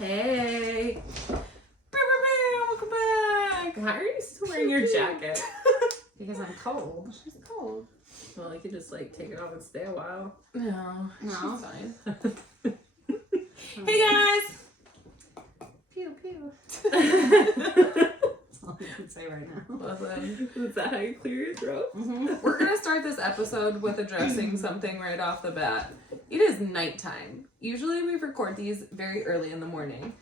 Hey. Welcome back. How are you still wearing your jacket? Because I'm cold. She's cold. Well, you could just like take it off and stay a while. No. She's fine. Hey guys. Pew pew. That's all I can say right now. Awesome. Is that how you clear your throat? Mm-hmm. We're gonna start this episode with addressing something right off the bat. It is nighttime. Usually we record these very early in the morning.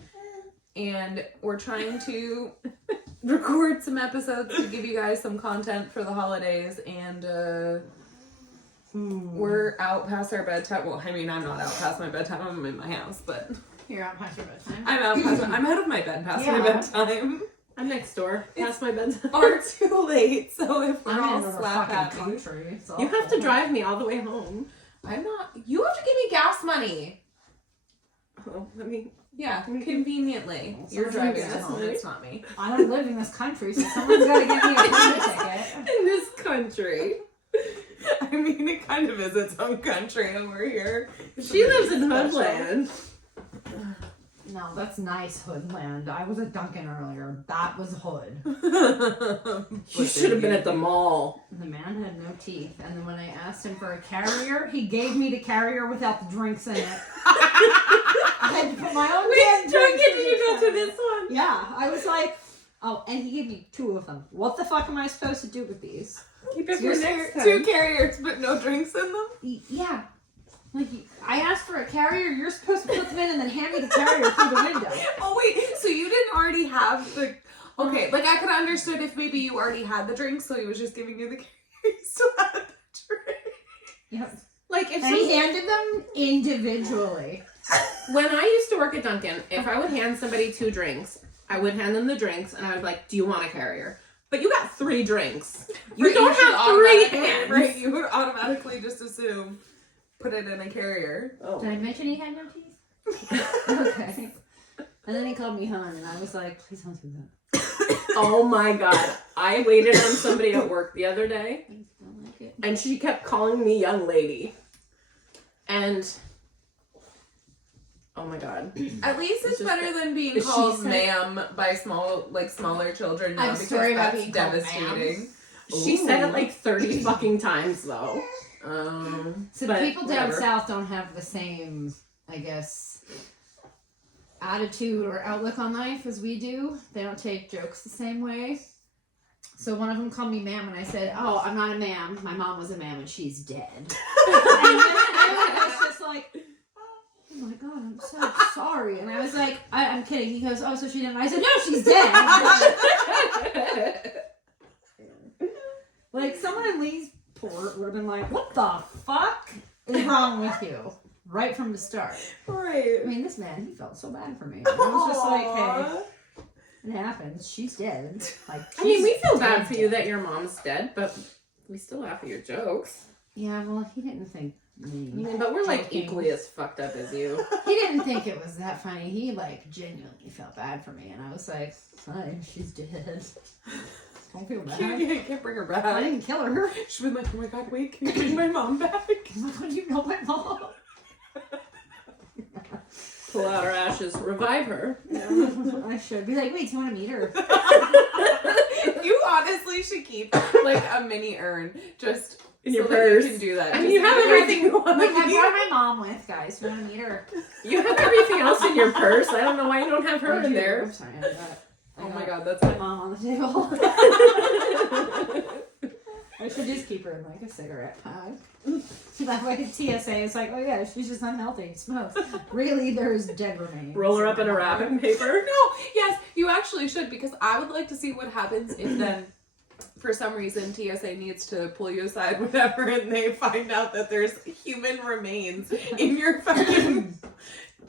And we're trying to record some episodes to give you guys some content for the holidays. And we're out past our bedtime. Well, I mean, I'm not out past my bedtime. I'm in my house, but You're out past your bedtime. I'm out of my bed past my bedtime. I'm next door, past my bedtime. Or too late. So if we're I'm all in another slap fucking happy. country. It's You have to awful. drive me all the way home. I'm not. You have to give me gas money. Oh, I mean, Yeah, conveniently. Well, You're someone driving needs us to home. help. It's not me. I don't live in this country, so someone's got to give me a plane ticket. in this country. I mean, it kind of is its own country over here. She lives in Hoodland. No, that's nice Hoodland. I was at Dunkin' earlier. That was Hood. You should have been at the mall. And the man had no teeth. And then when I asked him for a carrier, he gave me the carrier without the drinks in it. I had to put my own damn Which drinks Dunkin' in did you the go to carrier. this one? Yeah, I was like, oh, and he gave me 2 of them. What the fuck am I supposed to do with these? Keep it for Here's next time. 2 carriers, but no drinks in them. Yeah. Like, I asked for a carrier, you're supposed to put them in and then hand me the carrier through the window. Oh wait, so you didn't already have the? Okay, like I could have understood if maybe you already had the drink, so he was just giving you the carrier. You still had the drink. Yep. Like if And he handed them individually. when I used to work at Dunkin', if I would hand somebody 2 drinks, I would hand them the drinks and I would be like, "Do you want a carrier?" But you got 3 drinks. You Right, don't should have 3 automatically- hands. Right, you would automatically just assume put it in a carrier. Oh. Did I mention he had no teeth? Okay. And then he called me hon, and I was like, please don't do that. Oh my god. I waited on somebody at work the other day I just don't like it. and she kept calling me young lady. And oh my god. At least it's It's just better than being But she called said- ma'am by smaller children now I'm because sorry about that's being called devastating. She said it Ooh. like 30 fucking times though. So But people down whatever. south don't have the same, I guess, attitude or outlook on life as we do. They don't take jokes the same way. So one of them called me ma'am, and I said, oh, I'm not a ma'am. My mom was a ma'am, and she's dead. And I was just like, oh my god, I'm so sorry. And I was like, I'm kidding. He goes, oh, so she didn't. I said, no, she's dead. Like, someone in Leesport would have been like, what the fuck is wrong with you? Right from the start. Right. I mean, this man, he felt so bad for me. I was just like, hey, it happens. She's dead. Like, I mean, we feel she's bad dead. for you that your mom's dead, but we still laugh at your jokes. Yeah, well, he didn't think I me. mean, but we're like Joking. equally as fucked up as you. He didn't think it was that funny. He, like, genuinely felt bad for me. And I was like, fine, she's dead. Don't feel bad. You can't bring her I back. didn't kill her. She's been like, oh my god, wait, can you bring my mom back? How do you know my mom? Pull out her ashes, revive her. I should be like, wait, do you want to meet her? You honestly should keep like a mini urn just In so your that purse. You can do that. I mean, Just you have so everything you want Like, I brought my mom with, guys. You want to meet her? You have everything else in your purse. I don't know why you don't have her I in Oh do. there. I'm sorry, I got my god, that's my mom on the table. I should just keep her in like a cigarette pack. That way TSA is like, oh yeah, she's just unhealthy, smokes. Really, there's dead remains. Roll her up in a wrapping paper. No, yes, you actually should because I would like to see what happens if then for some reason TSA needs to pull you aside, whatever, and they find out that there's human remains in your fucking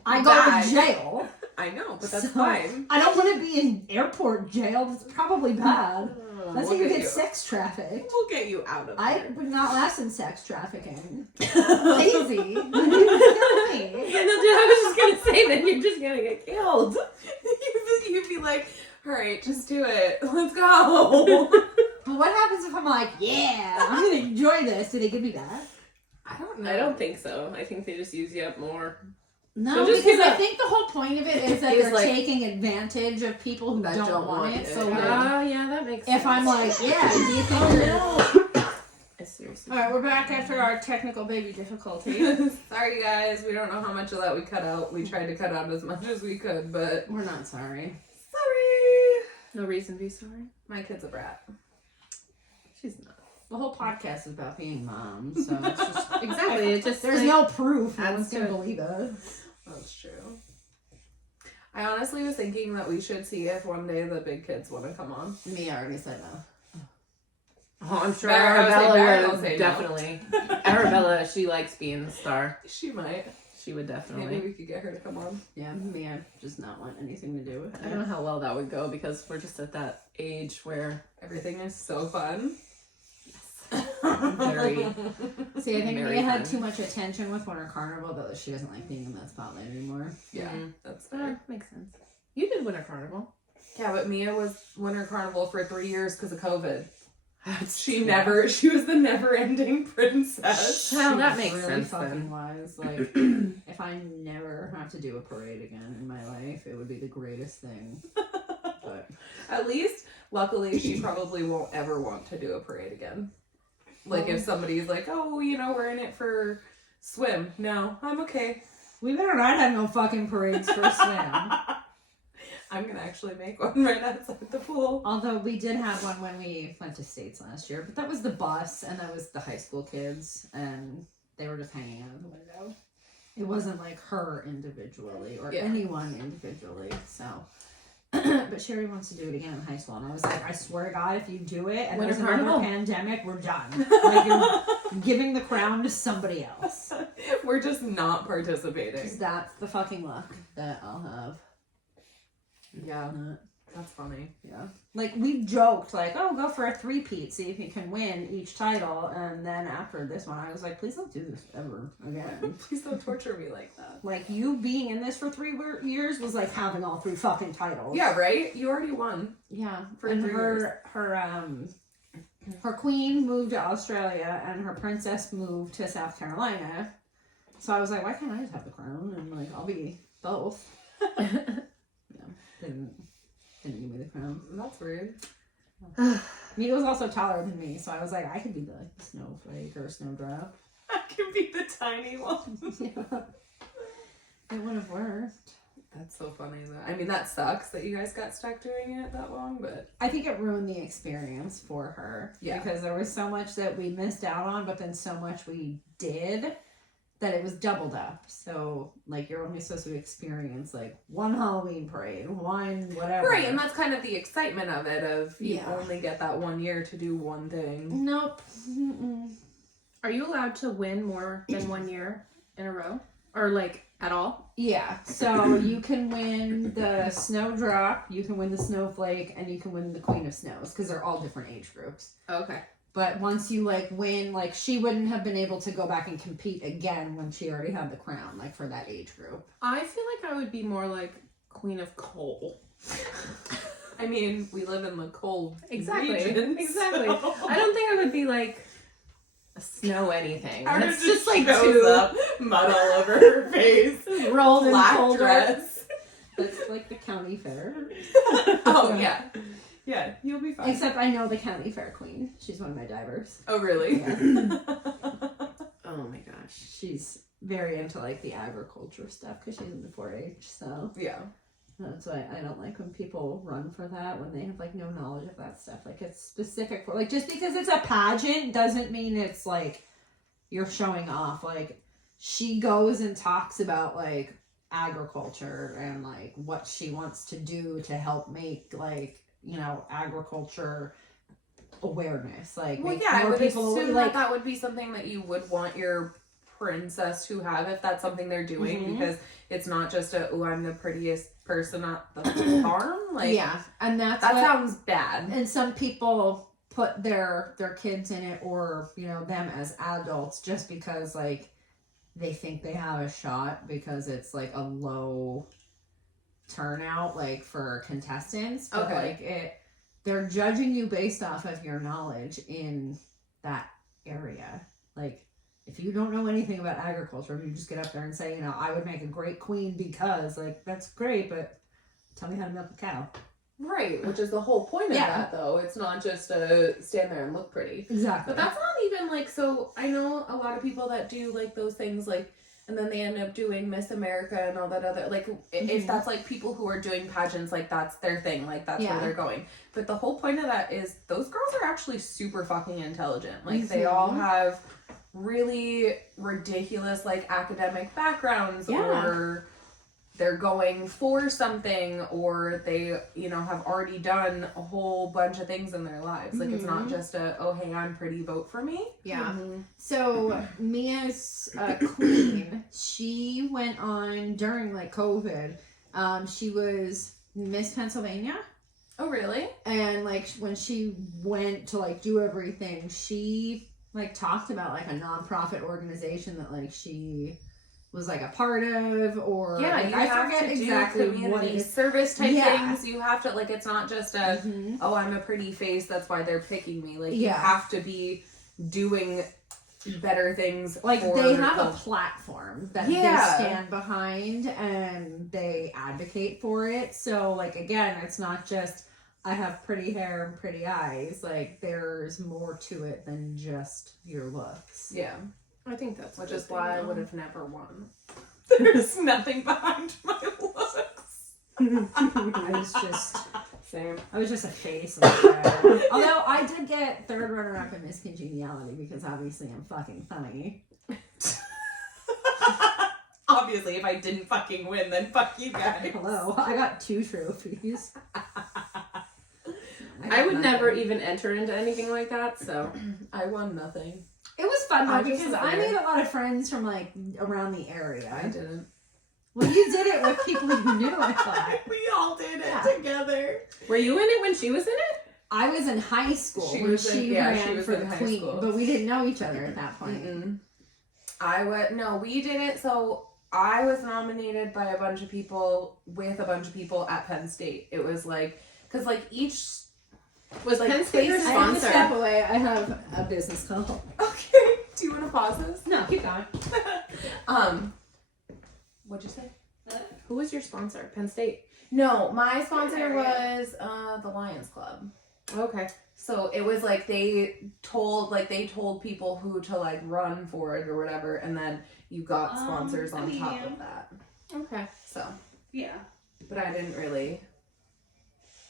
I go bag. to jail. I know, but that's So, fine. I don't want to be in airport jail. That's probably bad. That's how We'll you get get you. sex trafficked. We'll get you out of I there. would not last in sex trafficking. Lazy. You would kill me. I was just gonna say that you're just gonna get killed. You'd be like, all right, just do it. Let's go. But what happens if I'm like, yeah, I'm gonna enjoy this? Do they give me that? I don't know. I don't think so. I think they just use you up more. No, So just because give I a- think the whole point of it is that Is they're like- taking advantage of people who That don't want it. So like, Yeah, that makes sense. if I'm like, yeah, do you think? Oh no! Seriously. All right, we're back after our technical baby difficulty. Sorry guys, we don't know how much of that we cut out. We tried to cut out as much as we could, but We're not sorry. sorry. No reason to be sorry. My kid's a brat. She's not. The whole podcast is about being moms, so it's just Exactly. It just there's like, no proof. No adds one's to gonna it. believe us. That's true. I honestly was thinking that we should see if one day the big kids want to come on. Me already said no. Oh, I'm sure Barrett- I would say Barrett Arabella will say would no. definitely. Arabella, she likes being the star. She might. She would Maybe definitely. we could get her to come on. Yeah, me, I just not want anything to do with I don't know it. how well that would go because we're just at that age where Everything is so fun. very. See, I think Very Mia had fun. too much attention with Winter Carnival that she doesn't like being in that spotlight anymore. Yeah, Mhm. that's fair. Makes sense. You did Winter Carnival. Yeah, but Mia was Winter Carnival for 3 years because of COVID. She was the never-ending princess. Well, that She was makes really sense fucking then. wise. Like, if I never have to do a parade again in my life, it would be the greatest thing. But At least, luckily, she probably won't ever want to do a parade again. Like, if somebody's like, oh, you know, we're in it for swim. No, I'm okay. we better not have no fucking parades for swim. I'm gonna actually make one right outside the pool. Although we did have one when we went to States last year, but that was the bus and that was the high school kids and they were just hanging out of the window. It wasn't like her individually or Yeah. anyone individually, so. But Sherry wants to do it again in high school, and I was like, I swear to God, if you do it and Winter there's another Carnival. pandemic, we're done. Like, you're giving the crown to somebody else. We're just not participating. 'Cause that's the fucking luck that I'll have. Yeah, Not- that's funny. Yeah. Like, we joked, like, oh, go for a three-peat, see if you can win each title. And then after this one, I was like, please don't do this ever again. Please don't torture me like that. Like, you being in this for 3 years was like having all 3 fucking titles. Yeah, right? You already won. Yeah. For and 3 years. her queen moved to Australia and her princess moved to South Carolina. So I was like, why can't I just have the crown? And, like, I'll be both. Didn't give me the crown. That's weird. Mia was also taller than me, so I was like, I could be the snowflake or snowdrop. I can be the tiny one. Yeah. It would have worked. That's so funny. I mean, that sucks that you guys got stuck doing it that long, but I think it ruined the experience for her. Yeah. Because there was so much that we missed out on, but then so much we did that it was doubled up. So, like, you're only supposed to experience, like, one Halloween parade, one whatever. right, and that's kind of the excitement of it. Of you Yeah. only get that 1 year to do one thing. Nope. Mm-mm. Are you allowed to win more than 1 year in a row? Or like at all? Yeah, so you can win the Snowdrop, you can win the Snowflake, and you can win the Queen of Snows, because they're all different age groups. Okay. But once you, like, win, like, she wouldn't have been able to go back and compete again when she already had the crown, like, for that age group. I feel like I would be more like Queen of Coal. I mean, we live in the cold Exactly. region, Exactly. so- I don't think I would be like a snow anything. Aaron It's just like shows too up, mud all over her face, Rolled in black cold dress. That's like the county fair. Oh yeah, yeah, you'll be fine. Except I know the county fair queen. She's one of my divers. Oh really? Oh my gosh. She's very into, like, the agriculture stuff because she's in the 4-H, so Yeah. that's why I don't like when people run for that when they have, like, no knowledge of that stuff. Like, it's specific for, like, just because it's a pageant doesn't mean it's, like, you're showing off. Like, she goes and talks about, like, agriculture and, like, what she wants to do to help make, like, you know, agriculture awareness. Like, Well, make yeah, I more would people, assume like, that would be something that you would want your princess to have if that's something they're doing, Mhm. because it's not just oh, I'm the prettiest person at the farm. Like, yeah, and that's that what, sounds bad. and some people put their kids in it, or, you know, them as adults, just because, like, they think they have a shot because it's, like, a low turnout, like, for contestants. But, Okay. like, they're judging you based off of your knowledge in that area. Like, if you don't know anything about agriculture, if you just get up there and say, you know, I would make a great queen because, like, that's great, but tell me how to milk a cow. Right, which is the whole point of Yeah. that, though. It's not just to stand there and look pretty. Exactly. But that's not even, like, so I know a lot of people that do, like, those things, like, and then they end up doing Miss America and all that other, like, if that's, like, people who are doing pageants, like, that's their thing, like, that's where they're going. But the whole point of that is those girls are actually super fucking intelligent. Like, they all have really ridiculous, like, academic backgrounds, or they're going for something, or they, you know, have already done a whole bunch of things in their lives. Like, it's not just a, oh, hey, I'm pretty, vote for me. Yeah. So Mia's queen, she went on during, like, COVID. She was Miss Pennsylvania. Oh, really? And, like, when she went to, like, do everything, she, like, talked about, like, a nonprofit organization that, like, she was, like, a part of, or like, I forget exactly what it is. Service type things. You have to, like, it's not just a, oh, I'm a pretty face, that's why they're picking me. Like, you have to be doing better things. Like, for they have a platform that they stand behind, and they advocate for it. So, like, again, it's not just, I have pretty hair and pretty eyes. Like, there's more to it than just your looks. Yeah. I think that's which is why I would have never won. There's nothing behind my looks. I was just a face. Although I did get third runner-up in Miss Congeniality because obviously I'm fucking funny. Obviously, if I didn't fucking win, then fuck you guys. Hello, I got 2 trophies. I would never even enter into anything like that, so I won nothing. It was fun though, I just because was I there. made a lot of friends from, like, around the area. I didn't. Well, you did it with people you knew, I thought. We all did it together. were you in it when she was in it? I was in high school She when was in- she yeah, ran she was for in the high queen, school. but we didn't know each other at that point. No, we didn't. So I was nominated by a bunch of people with a bunch of people at Penn State. It was like, because like each Was like, Penn State your places- I have to step sponsor? away. I have a business call. Okay. Do you want to pause this? No, keep going. What'd you say? Who was your sponsor? Penn State. No, my sponsor was the Lions Club. Okay. So it was like they told people who to like run for it or whatever, and then you got sponsors on top of that. Okay. So Yeah. but I didn't really.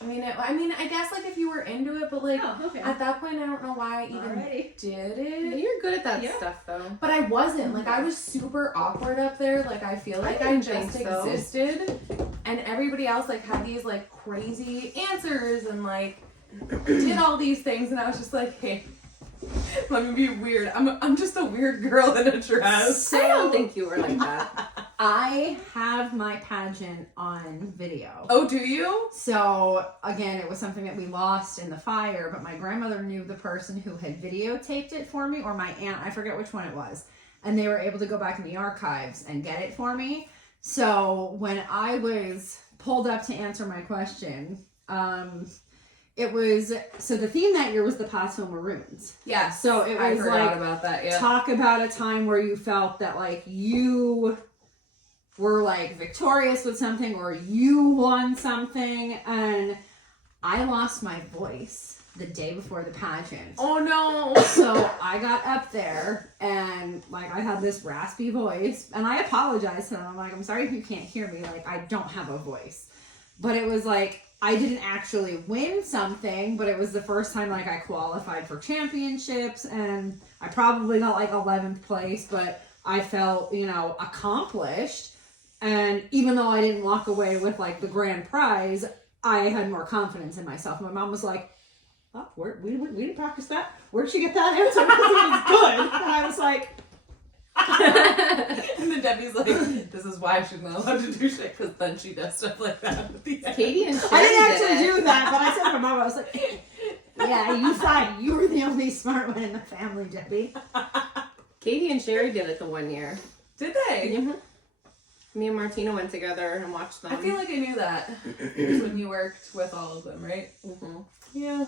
I guess like if you were into it, but like Oh, okay. at that point, I don't know why I even Alrighty. did it. You're good at that Yeah. stuff, though. But I wasn't. Like, I was super awkward up there. Like, I feel like I didn't just think so. existed. And everybody else, like, had these, like, crazy answers and, like, did all these things. And I was just like, hey, let me be weird. I'm just a weird girl in a dress. I don't think you were like that. I have my pageant on video. Oh, do you? So, again, it was something that we lost in the fire, but my grandmother knew the person who had videotaped it for me, or my aunt, I forget which one it was. And they were able to go back in the archives and get it for me. So, when I was pulled up to answer my question, it was, so the theme that year was the Pottsville Maroons. Yeah. So it I was forgot like, about that, yeah. talk about a time where you felt that, like, you were, like, victorious with something, or you won something, and I lost my voice the day before the pageant. Oh, no. So I got up there, and, like, I had this raspy voice, and I apologized to them. I'm like, I'm sorry if you can't hear me. Like, I don't have a voice. But it was like, I didn't actually win something, but it was the first time, like, I qualified for championships, and I probably got, like, 11th place, but I felt, you know, accomplished. And even though I didn't walk away with, like, the grand prize, I had more confidence in myself. My mom was like, oh, we didn't practice that. Where'd she get that answer? Because it was good. And I was like... And then Debbie's like, this is why she's not allowed to do shit, because then she does stuff like that at the end. Katie and Sherry I didn't did actually it. do that, but I said to my mom, I was like, yeah, you thought you were the only smart one in the family, Debbie. Katie and Sherry did it the one year. Did they? Mm-hmm. Me and Martina went together and watched them. I feel like I knew that. It was when you worked with all of them, right? Mm-hmm. Yeah.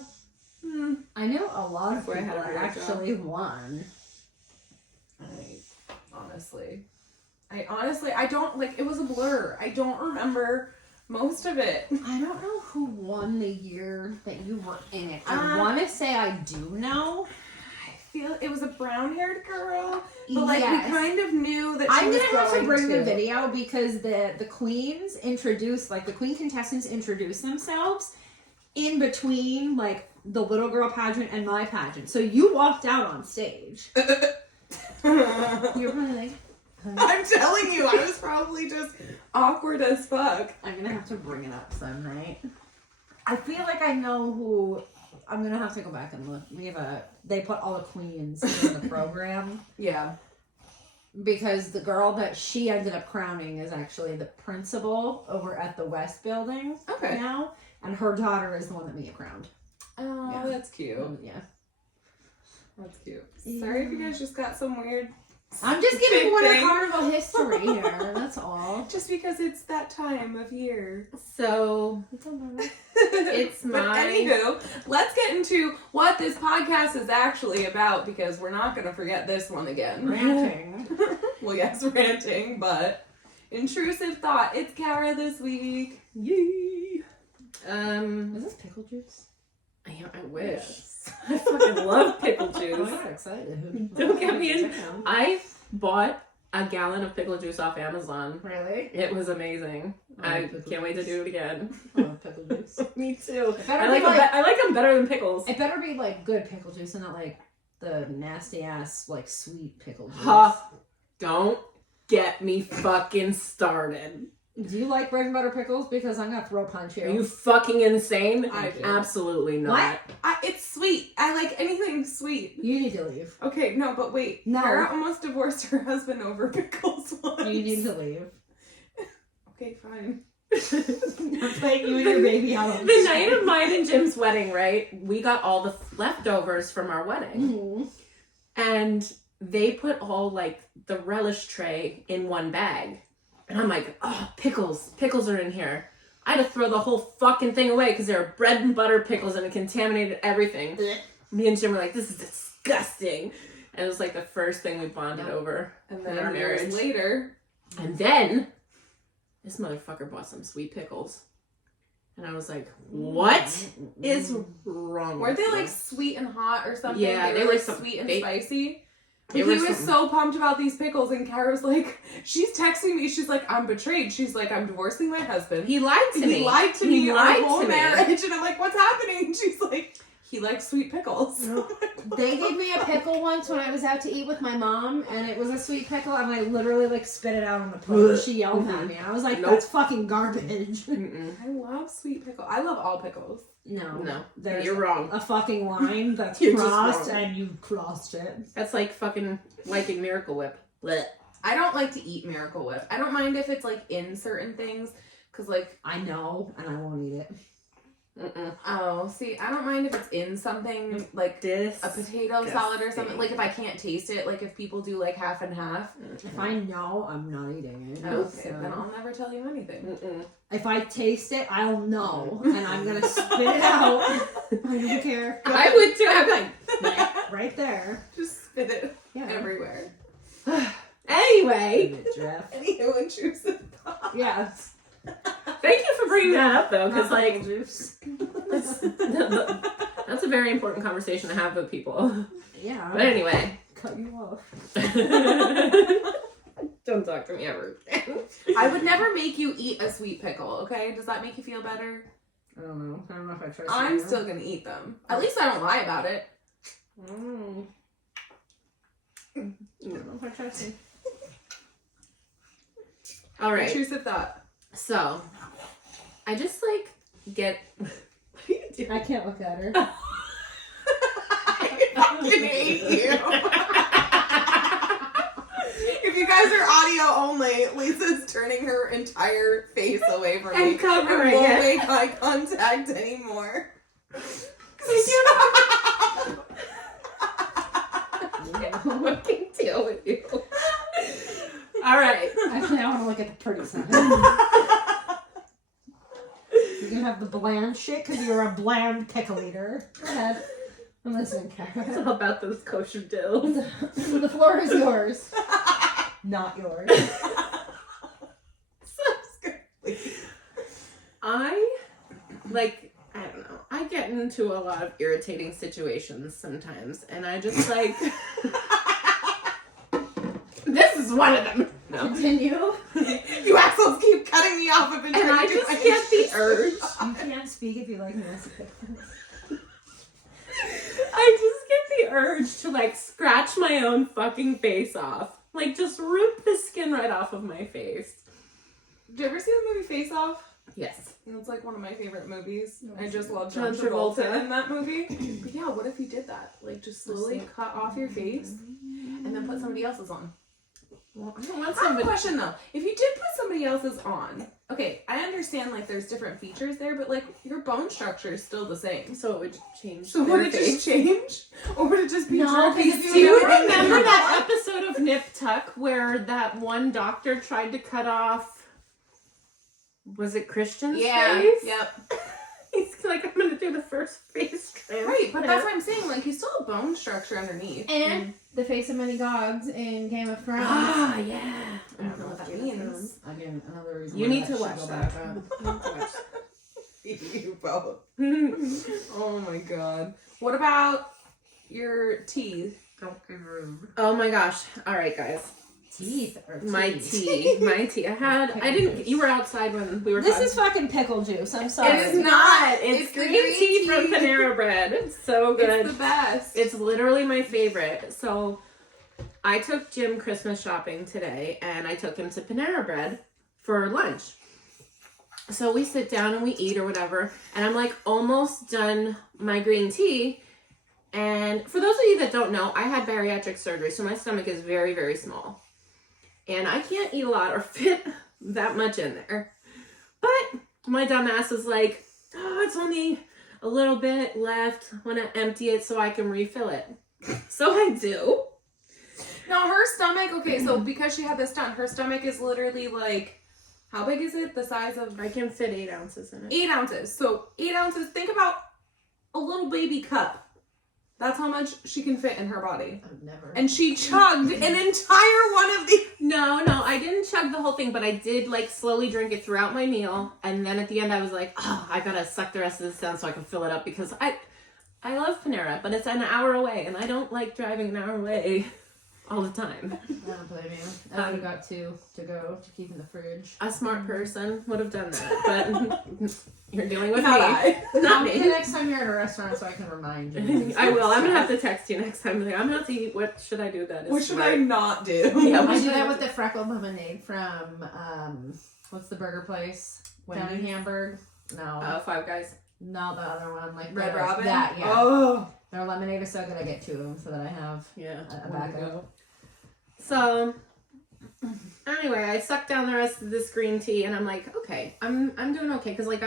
I know a lot of Where I people had a that real job. actually won. honestly. I don't, like, it was a blur. I don't remember most of it. I don't know who won the year that you were in it. I want to say I do know. I feel it was a brown-haired girl, but, like, Yes. we kind of knew that she I'm was gonna have to going bring to. the video because the queens introduced, like, the queen contestants introduced themselves in between, like, the little girl pageant and my pageant. So you walked out on stage. You're probably like, I'm telling you, I was probably just awkward as fuck. I'm gonna have to bring it up some night. I feel like I know who. I'm gonna have to go back and look. They put all the queens in the program Yeah. because the girl that she ended up crowning is actually the principal over at the West Building Okay. now, and her daughter is the one that Mia crowned. Oh, Yeah. that's cute. Yeah, That's cute. Sorry if you guys just got some weird. I'm just Big giving Winter thing. Carnival history here. That's all. Just because it's that time of year. So it's But my anywho, let's get into what this podcast is actually about because we're not going to forget this one again. Ranting. Well, yes, ranting, but intrusive thought. It's Kara this week. Yay. Is this pickle juice? I wish. I fucking love pickle Oh, I juice. got excited. Don't get me in. I bought a gallon of pickle juice off Amazon. Really? It was amazing. I pickle can't wait to do it again. Oh, pickle juice. Me too. It better I be like them. I like them better than pickles. It better be like good pickle juice and not like the nasty ass like sweet pickle juice. Ha! Don't get me fucking started. Do you like bread and butter pickles? Because I'm gonna throw punch you. Are you fucking insane? I do. Absolutely not. What? It's sweet. I like anything sweet. You need to leave. Okay, no, but wait. No. Kara almost divorced her husband over pickles once. You need to leave. Okay, fine. I'm playing you and your baby out on The night of mine and Jim's wedding, right? We got all the leftovers from our wedding. Mhm. And they put all like the relish tray in one bag. And I'm like, oh, pickles. Pickles are in here. I had to throw the whole fucking thing away because they were bread and butter pickles and it contaminated everything. Me and Jim were like, this is disgusting. And it was like the first thing we bonded over And in then our marriage. years later, And then this motherfucker bought some sweet pickles. And I was like, what is wrong weren't with they you? like sweet and hot or something? Yeah, they were were like some- sweet and they- spicy. they He were was some- so pumped about these pickles, and Kara's like, she's texting me. She's like, I'm betrayed. She's like, I'm divorcing my husband. He lied to me. He lied to He me lied our whole to me. marriage, and I'm like, what's happening? And she's like, he likes sweet pickles. They gave me a pickle once when I was out to eat with my mom, and it was a sweet pickle, and I literally like spit it out on the plate. She yelled at me. I was like, Nope. "That's fucking garbage." Mm-mm. I love sweet pickle. I love all pickles. No, there's you're wrong. a fucking line that's You're just crossed, wrong. and you crossed it. That's like fucking liking Miracle Whip. Blech. I don't like to eat Miracle Whip. I don't mind if it's like in certain things, cause like I know, and I won't eat it. Mm-mm. oh, see, I don't mind if it's in something like a potato salad or something. Like if I can't taste it, like if people do like half and half. If I know, I'm not eating it. Okay, So- then I'll never tell you anything. Mm-mm. if I taste it, I'll know, and I'm gonna spit it out. I don't care. I would too. I'd be like, Right there. Just spit it Yeah. everywhere. anyway, Jeff. Anywho, intrusive thought. Yes. thank you for bringing that up though, because Not like pickle juice. that's a very important conversation to have with people. Yeah. But anyway, Cut you off. don't talk to me ever again. I would never make you eat a sweet pickle, okay? Does that make you feel better? I don't know. I don't know if I trust I'm you. still gonna eat them. At least I don't lie about it. Mm. I don't know if I trust you. All right. Intrusive thought. So, I just like get. What are you doing? I can't look at her. I fucking hate you. If you guys are audio only, Lisa's turning her entire face away from me And covering and won't it. make eye contact anymore. Fucking deal with you. All right. Actually, I want to look at the pretty side. You can have the bland shit because you're a bland pickle eater. Go ahead. I'm listening, It's Kara. all about those kosher dills. The floor is yours. Not yours. I don't know. I get into a lot of irritating situations sometimes, and I just like. This is one of them. No. Continue. You assholes keep cutting me off. I've been And I just get the urge. You can't speak if you like this. I just get the urge to like scratch my own fucking face off. Like just rip the skin right off of my face. Did you ever see the movie Face Off? Yes. It's like one of my favorite movies. No, I just love John John Travolta Travolta. in that movie. But yeah, what if you did that? Like just slowly cut off your face and then put somebody else's on. Well, I don't want I have a somebody. question though. If you did put somebody else's on, okay, I understand like there's different features there, but like your bone structure is still the same. So it would change. So their would it face. just change? Or would it just be No, dropping? because if Do you Yeah. remember that episode of Nip Tuck where that one doctor tried to cut off? Was it Christian's face? Yep. He's like, I'm gonna do the first face transplant. Right, but that's what I'm saying. Like, you still have bone structure underneath. And the face of many gods in Game of Thrones. Ah, yeah. I don't know what that means. Again, another reason. You why need to should watch go that. back up. You both. Oh my god. What about your teeth? Don't be rude. Oh my gosh. All right, guys. Teeth or My teeth? tea. My tea. I didn't. You were outside when we were This talking. is fucking pickle juice. I'm sorry. It is not. It's It's the green green tea tea. from Panera Bread. It's so good. It's the best. It's literally my favorite. So I took Jim Christmas shopping today and I took him to Panera Bread for lunch. So we sit down and we eat or whatever. And I'm like almost done my green tea. And for those of you that don't know, I had bariatric surgery. So my stomach is very, very small. And I can't eat a lot or fit that much in there. But my dumb ass is like, oh, it's only a little bit left. I want to empty it so I can refill it. So I do. No, her stomach, okay, so because she had this done, her stomach is literally like, how big is it? The size of I can fit 8 ounces in it. 8 ounces. So 8 ounces, think about a little baby cup. That's how much she can fit in her body. I've never. And she chugged an entire one of these. No, I didn't chug the whole thing, but I did like slowly drink it throughout my meal. And then at the end I was like, oh, I gotta suck the rest of this down so I can fill it up because I love Panera, but it's an hour away and I don't like driving an hour away all the time. I don't blame you. I would have got two to go to keep in the fridge. A smart person would have done that, but you're dealing with Not me. I. Not The me. next time you're at a restaurant so I can remind you. I will. I'm gonna have to text you next time. Like, I'm gonna have to eat. What should I do that is What should smart? I not do? Yeah, I do that with the freckled lemonade from what's the burger place down in Wendy's? Hamburg? No, Five Guys. no, the other one like Red the- Robin? That yeah. Oh. Their lemonade is so good. I get 2 of them so that I have Yeah. a backup. So anyway, I sucked down the rest of this green tea, and I'm like, okay, I'm doing okay because like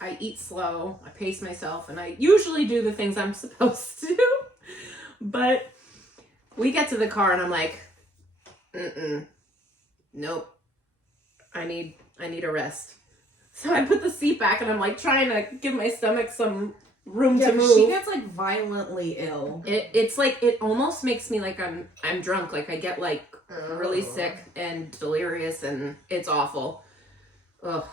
I eat slow, I pace myself, and I usually do the things I'm supposed to. But we get to the car, and I'm like, nope, I need a rest. So I put the seat back, and I'm like trying to give my stomach some room to move. She gets like violently ill. It's like it almost makes me like I'm drunk. Like I get like really sick and delirious and it's awful. Ugh.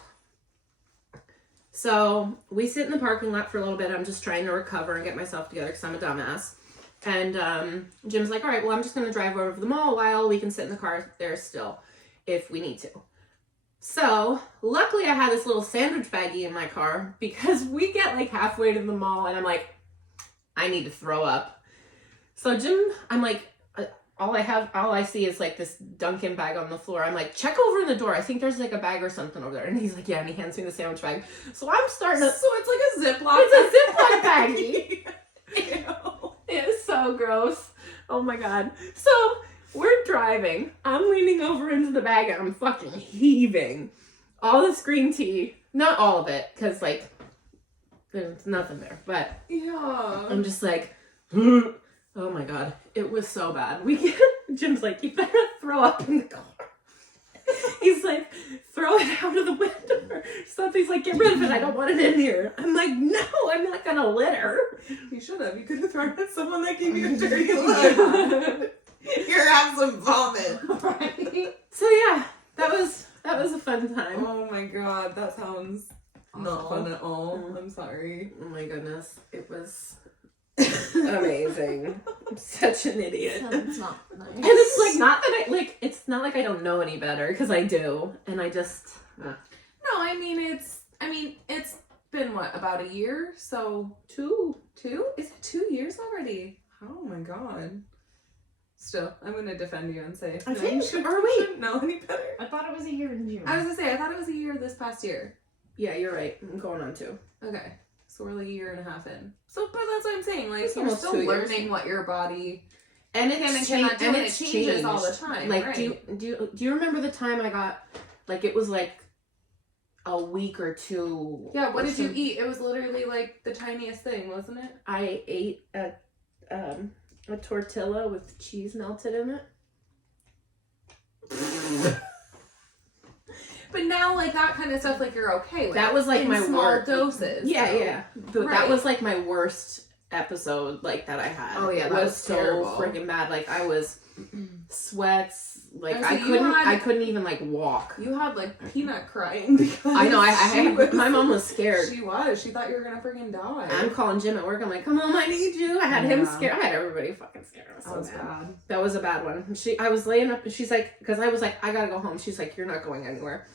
So we sit in the parking lot for a little bit. I'm just trying to recover and get myself together because I'm a dumbass. And Jim's like, all right, well, I'm just going to drive over to the mall a while. We can sit in the car there still if we need to. So luckily I had this little sandwich baggie in my car because we get like halfway to the mall and I'm like, I need to throw up. So Jim, I'm like, all I see is like this Dunkin' bag on the floor. I'm like, check over in the door. I think there's like a bag or something over there. And he's like, yeah, and he hands me the sandwich bag. So I'm starting to, So it's like a Ziploc. it's a Ziploc baggie. Ew. It's so gross. Oh my God. So we're driving. I'm leaning over into the bag and I'm fucking heaving. All this green tea. Not all of it, because like, there's nothing there. But Yeah. I'm just like, oh my God. It was so bad. Jim's like, you better throw up in the car. He's like, throw it out of the window or something. He's like, get rid of it. I don't want it in here. I'm like, no, I'm not going to litter. You should have. You could have thrown at someone that gave you a dirty look. You're gonna have some vomit. Right? So yeah, that was a fun time. Oh my god, that sounds not Awful. fun at all. Mm. I'm sorry. Oh my goodness, it was amazing. I'm such an idiot. Sounds not nice. And it's like not that I like. It's not like I don't know any better because I do, and I just. No, I mean it's been what, about a year? So two? Is it 2 years already? Oh my god. Still, I'm gonna defend you and say I no, think- you should, or you wait. shouldn't know any better. I thought it was a year in June. I was gonna say I thought it was a year this past year. Yeah, you're right. I'm going on 2. Okay. So we're like a year and a half in. So but that's what I'm saying. Like It's you're almost still 2 years. learning what your body And can and it's cannot changed. do, And and it it's changes changed all the time. Like, right? do you remember the time I got? Like, it was like a week or 2. Yeah, what or did you some- eat? It was literally like the tiniest thing, wasn't it? I ate a tortilla with cheese melted in it. But now, like that kind of stuff, like you're okay with. That was like in my small worst doses. Yeah, though. yeah. Right. That was like my worst episode, like that I had. Oh, yeah, it that was was so terrible. freaking bad. Like I was sweats. Like And so I you couldn't. had- I couldn't even like walk. You had like Peanut crying because I know. she was- My mom was scared. She was. She thought you were gonna freaking die. I'm calling Jim at work. I'm like, come home, I need you. I had him Yeah. scared. I had everybody fucking scared. I was That so was mad. bad. That was a bad one. I was laying up and she's like, because I was like, I gotta go home. She's like, you're not going anywhere.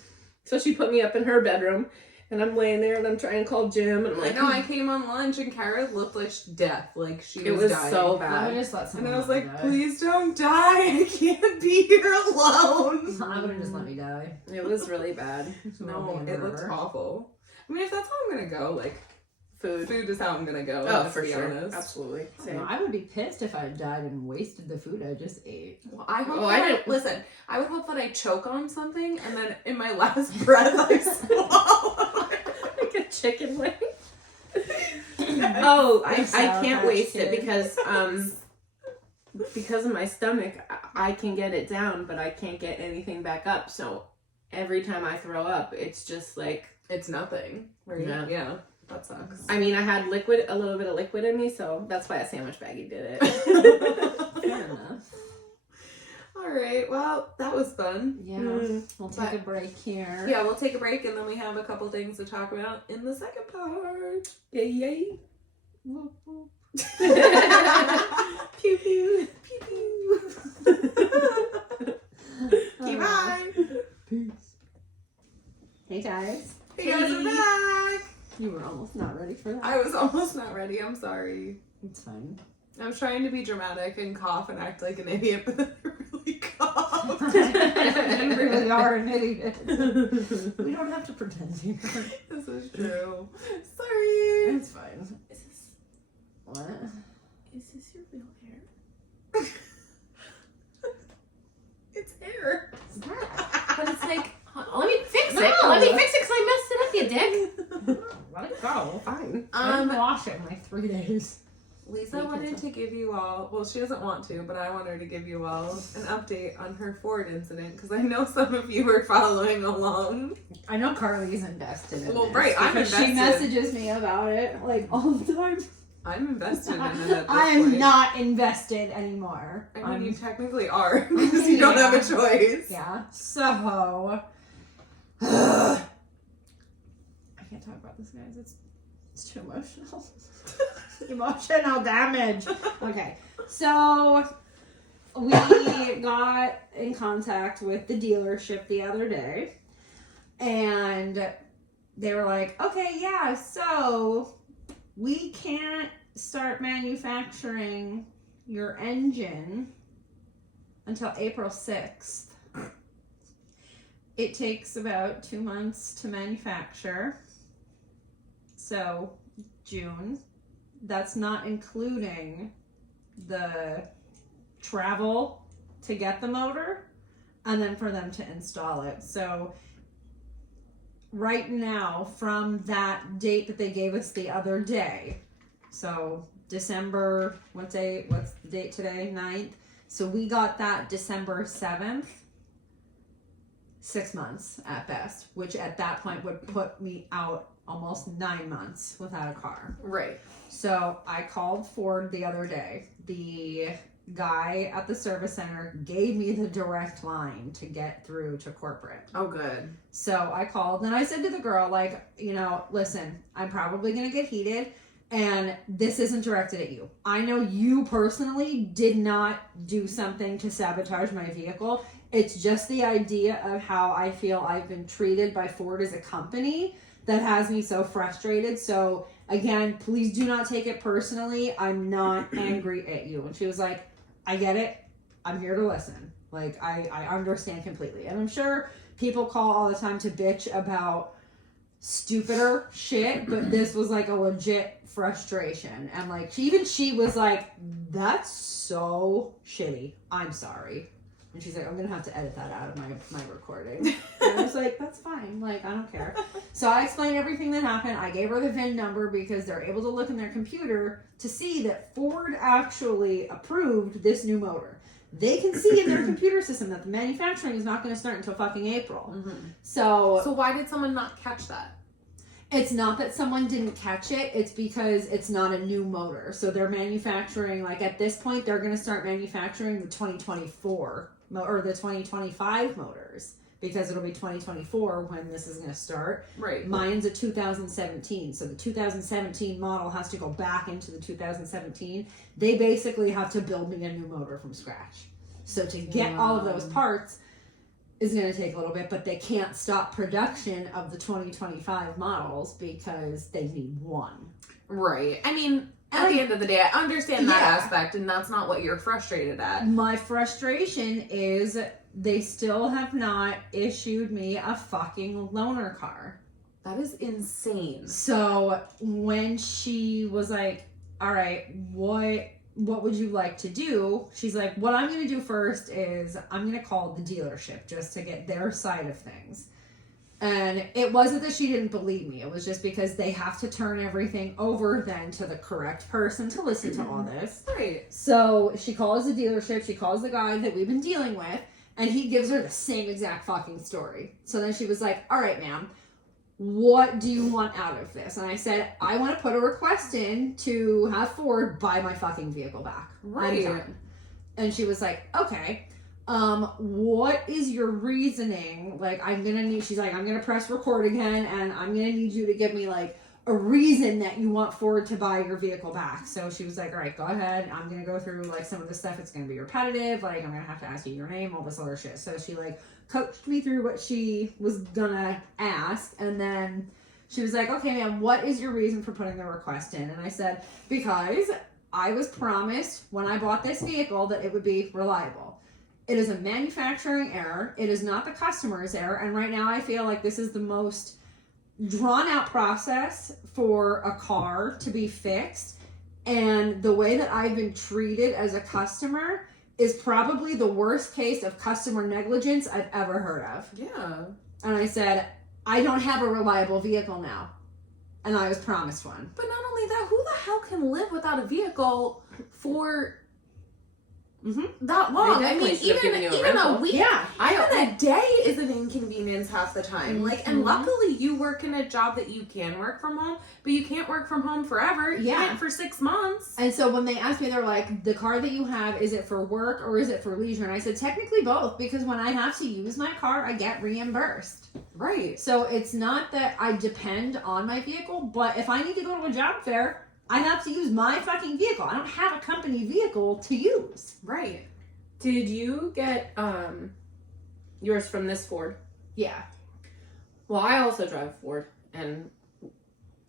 So she put me up in her bedroom and I'm laying there and I'm trying to call Jim and I'm I like, know. I came on lunch and Kara looked like death. Like she it was was dying. so Let me bad. just let And someone I was let me like, die. please don't die. I can't be here alone. I would have just let me die. It was really bad. No, it looked awful. I mean, if that's how I'm gonna go, like Food. food is how I'm gonna go. Oh, let's for be sure. honest. Absolutely. Same. I would be pissed if I died and wasted the food I just ate. Well, I hope Oh, that I didn't- listen. I would hope that I choke on something and then in my last breath I swallow. Like a chicken wing. Oh, I Sour can't Patch waste it Kid. because of my stomach. I can get it down, but I can't get anything back up. So every time I throw up, it's just like, It's nothing. Right? Yeah. Yeah. That sucks. I mean, I had a little bit of liquid in me, so that's why a sandwich baggie did it. Fair enough. All right. Well, that was fun. Yeah. Mm. We'll take a break here. Yeah, we'll take a break and then we have a couple things to talk about in the second part. Yay, yay. Whoop, whoop. Pew pew. Pew pew. Okay, bye. Peace. Hey guys. Hey guys, we're back. You were almost not ready for that. I was almost not ready. I'm sorry. It's fine. I was trying to be dramatic and cough and act like an idiot, but then I really coughed. You really are an idiot. We don't have to pretend here. This is true. Sorry. It's fine. Is this What? your real hair? It's hair. But it's like, let me fix it. No. Let me fix it because I messed it up, you dick. Let it go. Fine. I didn't wash it in like 3 days. Lisa Make it wanted so- to give you all, well, she doesn't want to, but I want her to give you all an update on her Ford incident because I know some of you are following along. I know Carly's invested in Well, this right, I'm because invested. She messages me about it like all the time. I'm invested in it at this I'm point. not invested anymore. I mean, I'm- you technically are because you don't have a choice. Yeah. So I can't talk about this, guys. It's too emotional. Emotional damage. Okay. So we got in contact with the dealership the other day and they were like, okay, yeah, so we can't start manufacturing your engine until April 6th. It takes about 2 months to manufacture. So, June. That's not including the travel to get the motor and then for them to install it. So, right now, from that date that they gave us the other day, so December, what's the date today? 9th. So we got that December 7th. 6 months at best, which at that point would put me out almost 9 months without a car. Right. So I called Ford the other day. guy at the service center gave me the direct line to get through to corporate. Oh, good. So I called and I said to the girl, like, you know, listen, I'm probably going to get heated and this isn't directed at you. I know you personally did not do something to sabotage my vehicle. It's just the idea of how I feel I've been treated by Ford as a company that has me so frustrated. So again, please do not take it personally. I'm not angry at you. And she was like, I get it. I'm here to listen. Like, I understand completely. And I'm sure people call all the time to bitch about stupider shit, but this was like a legit frustration. And like, she was like, that's so shitty. I'm sorry. And she's like, I'm gonna have to edit that out of my recording. And I was like, that's fine. Like, I don't care. So I explained everything that happened. I gave her the VIN number because they're able to look in their computer to see that Ford actually approved this new motor. They can see in their computer system that the manufacturing is not going to start until fucking April. Mm-hmm. So why did someone not catch that? it's not that someone didn't catch it. It's because it's not a new motor. So they're manufacturing, like at this point, they're going to start manufacturing the 2024 or the 2025 motors because it'll be 2024 when this is going to start. Right. Mine's a 2017. So the 2017 model has to go back into the 2017. They basically have to build me a new motor from scratch. So to get all of those parts is going to take a little bit, but they can't stop production of the 2025 models because they need one. Right. I mean, at the end of the day, I understand that aspect, and that's not what you're frustrated at. My frustration is they still have not issued me a fucking loaner car. That is insane. So when she was like, all right, what would you like to do? She's like, what I'm going to do first is I'm going to call the dealership just to get their side of things. And it wasn't that she didn't believe me. It was just because they have to turn everything over then to the correct person to listen to all this. Right. So she calls the dealership. She calls the guy that we've been dealing with. And he gives her the same exact fucking story. So then she was like, all right, ma'am, what do you want out of this? And I said, I want to put a request in to have Ford buy my fucking vehicle back. Right. I'm done. And she was like, okay, what is your reasoning? Like, she's like, I'm going to press record again and I'm going to need you to give me like a reason that you want Ford to buy your vehicle back. So she was like, all right, go ahead. I'm going to go through like some of the stuff. It's going to be repetitive. Like, I'm going to have to ask you your name, all this other shit. So she like coached me through what she was gonna ask. And then she was like, okay, ma'am, what is your reason for putting the request in? And I said, because I was promised when I bought this vehicle that it would be reliable. It is a manufacturing error. It is not the customer's error. And right now I feel like this is the most drawn out process for a car to be fixed. And the way that I've been treated as a customer is probably the worst case of customer negligence I've ever heard of. Yeah. And I said, I don't have a reliable vehicle now. And I was promised one. But not only that, who the hell can live without a vehicle for that long? I mean, even a week, Yeah. even a day is an inconvenience half the time. Like, and luckily you work in a job that you can work from home, but you can't work from home forever. You can't for 6 months. And so when they asked me, they're like, the car that you have, is it for work or is it for leisure? And I said, technically both, because when I have to use my car, I get reimbursed. Right. So it's not that I depend on my vehicle, but if I need to go to a job fair, I have to use my fucking vehicle. I don't have a company vehicle to use. Right. Did you get yours from this Ford? Yeah. Well, I also drive Ford and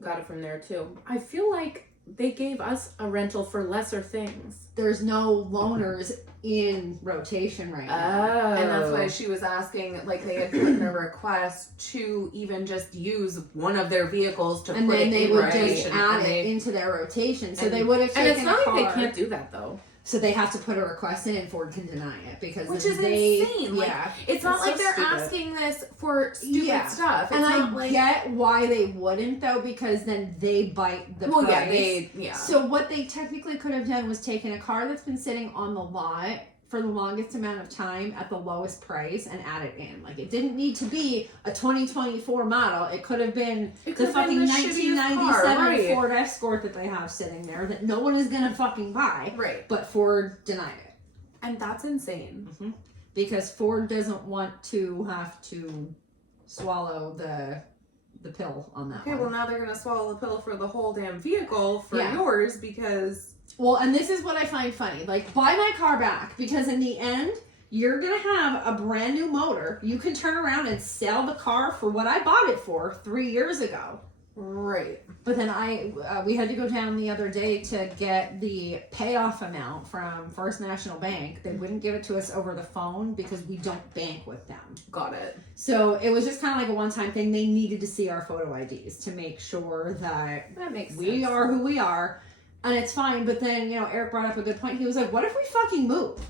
got it from there too. I feel like they gave us a rental for lesser things. There's no loaners in rotation right now. And that's why she was asking, like, they had put in a request to even just use one of their vehicles to And put then it they in would rotation. just add And it they- into their rotation. So and- they would have taken And it's not a car. like they can't do that though. So they have to put a request in and Ford can deny it because Which then is they, insane. Like, Yeah. it's not It's like so they're stupid. asking this for stupid Yeah. stuff. It's And I not like, get why they wouldn't though, because then they bite the well, price. yeah. So what they technically could have done was taken a car that's been sitting on the lot for the longest amount of time at the lowest price and add it in. Like, it didn't need to be a 2024 model. It could have been It the could have been fucking the shittiest 1997 car, right. Ford Escort that they have sitting there that no one is gonna fucking buy. Right. But Ford denied it. And that's insane. Because Ford doesn't want to have to swallow the pill on that Okay, one. well now they're gonna swallow the pill for the whole damn vehicle for Yeah. yours because Well, and this is what I find funny. Like, buy my car back, because in the end, you're going to have a brand new motor. You can turn around and sell the car for what I bought it for 3 years ago. right. But then we had to go down the other day to get the payoff amount from First National Bank. They wouldn't give it to us over the phone because we don't bank with them. Got it. So it was just kind of like a one-time thing. They needed to see our photo IDs to make sure that That makes sense. we are who we are. And it's fine. But then, Eric brought up a good point. He was like, what if we fucking moved?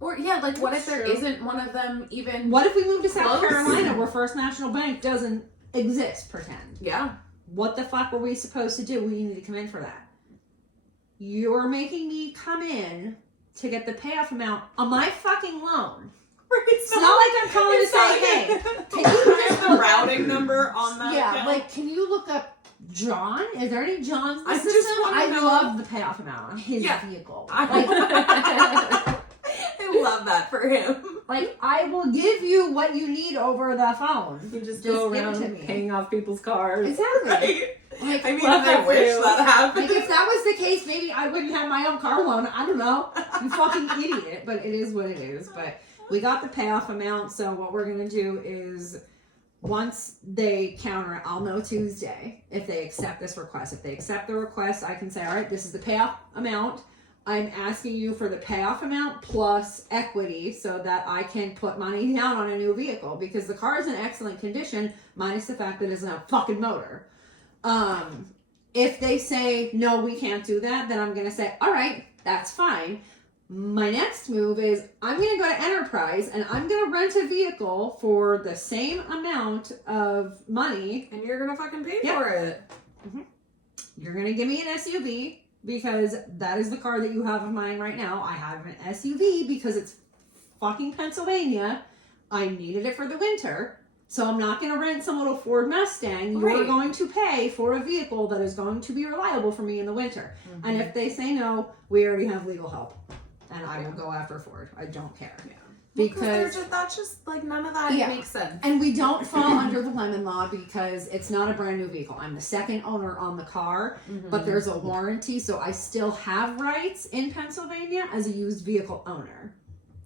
Or yeah, like what if there True. isn't one of them even? What if we moved to South Close. Carolina where First National Bank doesn't exist, pretend? Yeah. What the fuck were we supposed to do? We need to come in for that. You're making me come in to get the payoff amount on my fucking loan. It's not like I'm calling to say, hey, can you just the routing number on that? yeah, account? like, can you look up John? Is there any Johns in the I just system? wanna I know- love the payoff amount on his Yeah. vehicle. I love that for him. Like, I will give you what you need over the phone. You just Just go give it around to me. paying off people's cars. Exactly. Right? Like, I mean, love I that for wish you. that happened. like, if that was the case, maybe I wouldn't have my own car loan. I don't know. You fucking idiot. But it is what it is. But we got the payoff amount. So what we're going to do is, once they counter it, I'll know Tuesday if they accept this request. If they accept the request, I can say, all right, this is the payoff amount. I'm asking you for the payoff amount plus equity so that I can put money down on a new vehicle, because the car is in excellent condition, minus the fact that it doesn't have a fucking motor. If they say, no, we can't do that, then I'm going to say, all right, that's fine. My next move is I'm going to go to Enterprise and I'm going to rent a vehicle for the same amount of money. And you're gonna fucking pay Yeah. for it. You're going to give me an SUV because that is the car that you have of mine right now. I have an SUV because it's fucking Pennsylvania. I needed it for the winter. So I'm not going to rent some little Ford Mustang. You're Right. going to pay for a vehicle that is going to be reliable for me in the winter. And if they say no, we already have legal help. And I will go after Ford. I don't care. Yeah. Because that's just like none of that Yeah. makes sense. and we don't fall under the lemon law because it's not a brand new vehicle. I'm the second owner on the car, but there's a warranty, so I still have rights in Pennsylvania as a used vehicle owner.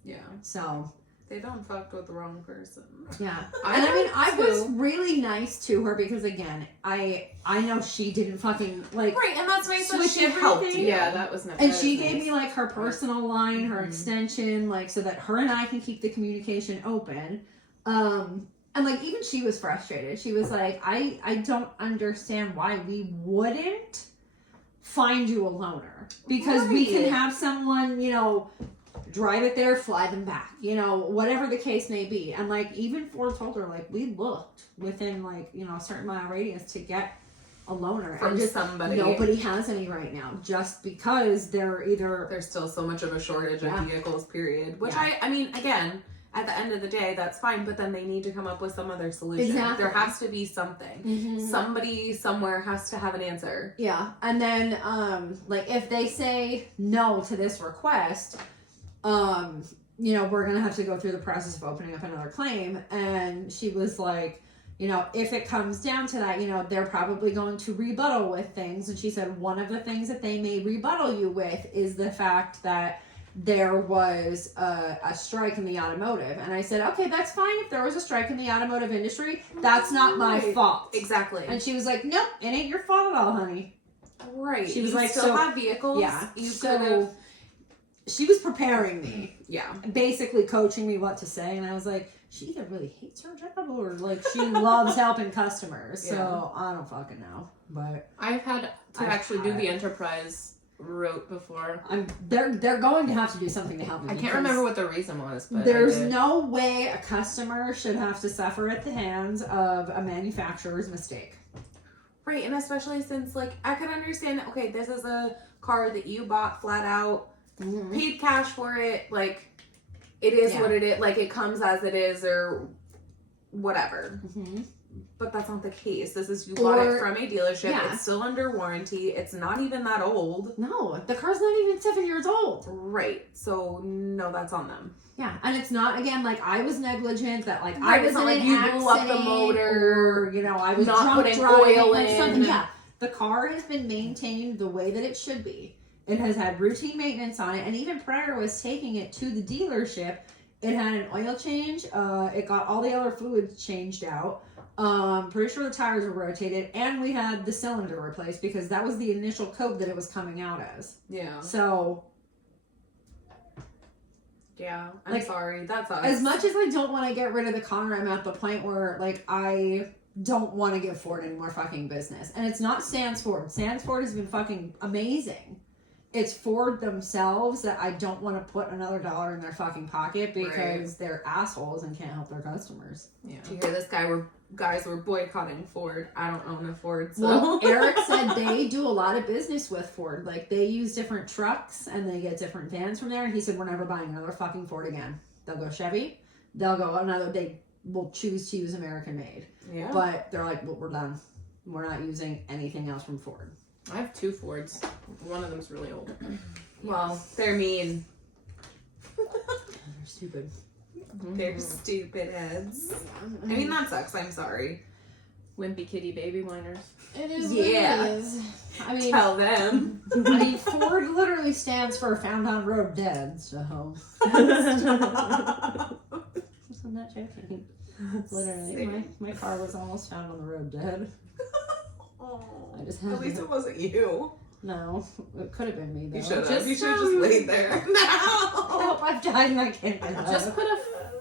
Yeah. So They don't fuck with the wrong person. yeah, I and I mean, know, I was too. really nice to her because again, I know she didn't fucking like. Right, and that's nice that Switch she helped everything. you. Yeah, that was nice. And That she was gave nice. me like her personal line, her Mhm. extension, like so that her and I can keep the communication open. And like even she was frustrated. She was like, I don't understand why we wouldn't find you a loaner. Because we can Right. have someone, drive it there, fly them back, whatever the case may be. And like even Ford told her, like, we looked within like, a certain mile radius to get a loaner. From and just somebody. nobody has any right now. Just because they're either There's still so much of a shortage Yeah. of vehicles, period. Which Yeah. I mean, again, at the end of the day, that's fine, but then they need to come up with some other solution. Exactly. There has to be something. Somebody somewhere has to have an answer. Yeah, and then like if they say no to this request, we're gonna have to go through the process of opening up another claim. And she was like, if it comes down to that, they're probably going to rebuttal with things. And she said one of the things that they may rebuttal you with is the fact that there was a strike in the automotive. And I said, okay, that's fine. If there was a strike in the automotive industry, that's not my Right. fault. Exactly. And she was like, nope, it ain't your fault at all, honey. Right. She was You like, still so- have vehicles. Yeah. You so could have. she was preparing me, Yeah. basically coaching me what to say. And I was like, she either really hates her job or like she loves helping customers. So Yeah. I don't fucking know. But I've had to I've actually do had the it. Enterprise route before. they're going to have to do something to help me. I can't because remember what the reason was, but There's I did. no way a customer should have to suffer at the hands of a manufacturer's mistake. Right, and especially since, like, I could understand, okay, this is a car that you bought flat out, paid cash for it, like, it is Yeah. what it is, like, it comes as it is, or whatever. Mm-hmm. But that's not the case. This is you bought it from a dealership. Yeah. It's still under warranty. It's not even that old. No, the car's not even 7 years old. Right. So no, that's on them. Yeah, and it's not, again, like I was negligent, that like Right, I it's was in not an like you blew up the accident, motor, or, you know, I was not drunk putting driving, oil like in. something. Yeah, the car has been maintained the way that it should be. It has had routine maintenance on it, and even prior was taking it to the dealership. It had an oil change. It got all the other fluids changed out. Pretty sure the tires were rotated, and we had the cylinder replaced because that was the initial code that it was coming out as. Yeah. So, Yeah. I'm Like, sorry. That sucks. as much as I don't want to get rid of the car, I'm at the point where like I don't want to give Ford any more fucking business. And it's not Sans Ford. Sans Ford has been fucking amazing. It's Ford themselves that I don't want to put another dollar in their fucking pocket because they're assholes and can't help their customers. Yeah. Did you hear this guys were boycotting Ford? I don't own a Ford, so. Well, Eric said they do a lot of business with Ford. Like, they use different trucks and they get different vans from there. And he said, we're never buying another fucking Ford again. They'll go Chevy. They'll go another, they will choose to use American made. Yeah. But they're like, well, we're done. We're not using anything else from Ford. I have 2 Fords. One of them's really old. Well, they're mean. They're stupid. They're stupid heads. I mean, that sucks. I'm sorry. Wimpy kitty baby whiners. It is Yeah. what it is. I Tell them. mean, Ford literally stands for Found on Road Dead, so. I'm not joking. Literally, my car was almost found on the road dead. I just had At least it wasn't you. No, it could have been me though. You should have. Just, You should have just laid there. No. Help! I've died and I can't get up. Just put a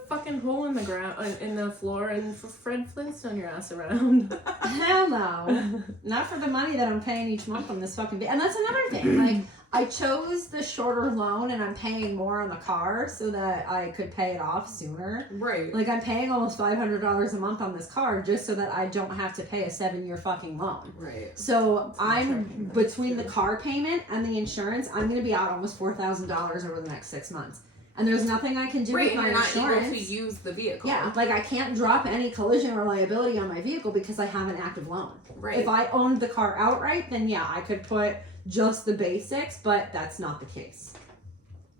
fucking hole in the ground, in the floor, and Fred Flintstone your ass around. Hell no. Not for the money that I'm paying each month on this fucking and that's another thing. Like, I chose the shorter loan and I'm paying more on the car so that I could pay it off sooner. Right. Like, I'm paying almost $500 a month on this car just so that I don't have to pay a 7-year fucking loan. Right. So I'm between the car payment and the insurance, I'm going to be out almost $4,000 over the next 6 months. And there's nothing I can do Right, with and my you're not insurance. able to use the vehicle. Yeah, like I can't drop any collision or liability on my vehicle because I have an active loan. Right. If I owned the car outright, then yeah, I could put just the basics, but that's not the case.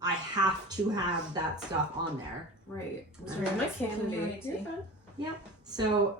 I have to have that stuff on there. Right. My kid So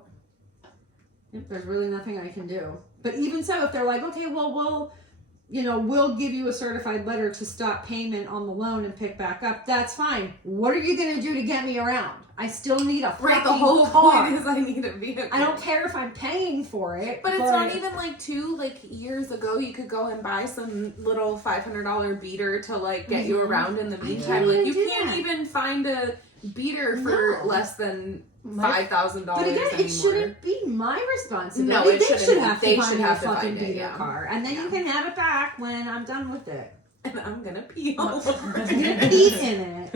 yep, there's really nothing I can do. But even so, if they're like, okay, well, we'll give you a certified letter to stop payment on the loan and pick back up, that's fine. What are you going to do to get me around? I still need a Right, fucking the whole car. point is I need a vehicle. I don't care if I'm paying for it. But it's not even like years ago you could go and buy some little $500 beater to get you around in the meantime. Like you can't even find a beater for less than $5,000 But again, anymore. it shouldn't be my responsibility. No, it they shouldn't should be. have They to should find me a have to fucking find it, beater yeah. car, and then you can have it back when I'm done with it. And I'm gonna pee all over I'm it. gonna eat in it.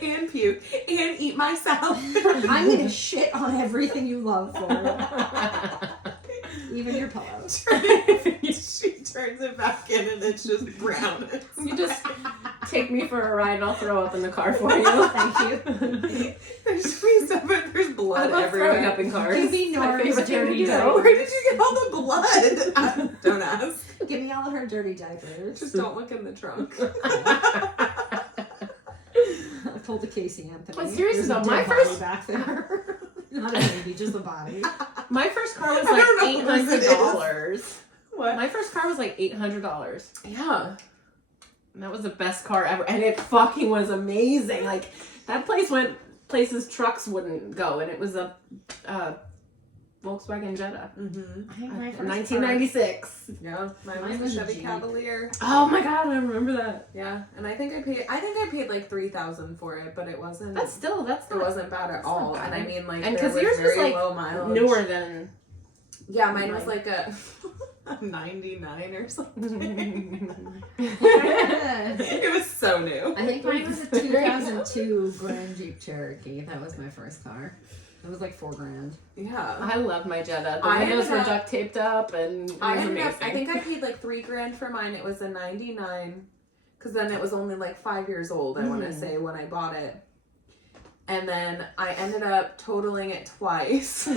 And puke. And eat myself. I'm gonna shit on everything you love for it. Even your pillows. She turns it back in and it's just brown. You just take me for a ride and I'll throw up in the car for you. Thank you. There's freeze up and there's blood I love throwing everywhere. up in cars. Give me It's my Norm's favorite thing to dirty do. diapers. Where did you get all the blood? Don't ask. Give me all of her dirty diapers. Just don't look in the trunk. I told the Casey Anthony. But seriously There's a though, my dead body first- back there. Not a baby, just a body. My first car was I don't know like whose it $800. What? My first car was like $800. Yeah. And that was the best car ever. And it fucking was amazing. Like, that place went places trucks wouldn't go. And it was a Volkswagen Jetta. Mm-hmm. I think my first 1996. Yeah. Mine Mine was was a a Chevy Jeep. Cavalier. Oh my god, I remember that. Yeah. And I think I paid like $3,000 for it, but it wasn't. That's it not wasn't bad at that's all. not bad. And I mean, like, And there 'cause yours was, very like, low mileage. newer than Yeah, mine was Mine. like a 99 or something. I It was so new. think mine was a 2002 Grand Jeep Cherokee. That was my first car. It was like $4,000. Yeah. I love my Jetta. The I windows ended were up- duct taped up and it I was ended amazing. up, I think I paid like $3,000 for mine. It was a 99 because then it was only like 5 years old, I want to say, when I bought it. And then I ended up totaling it twice.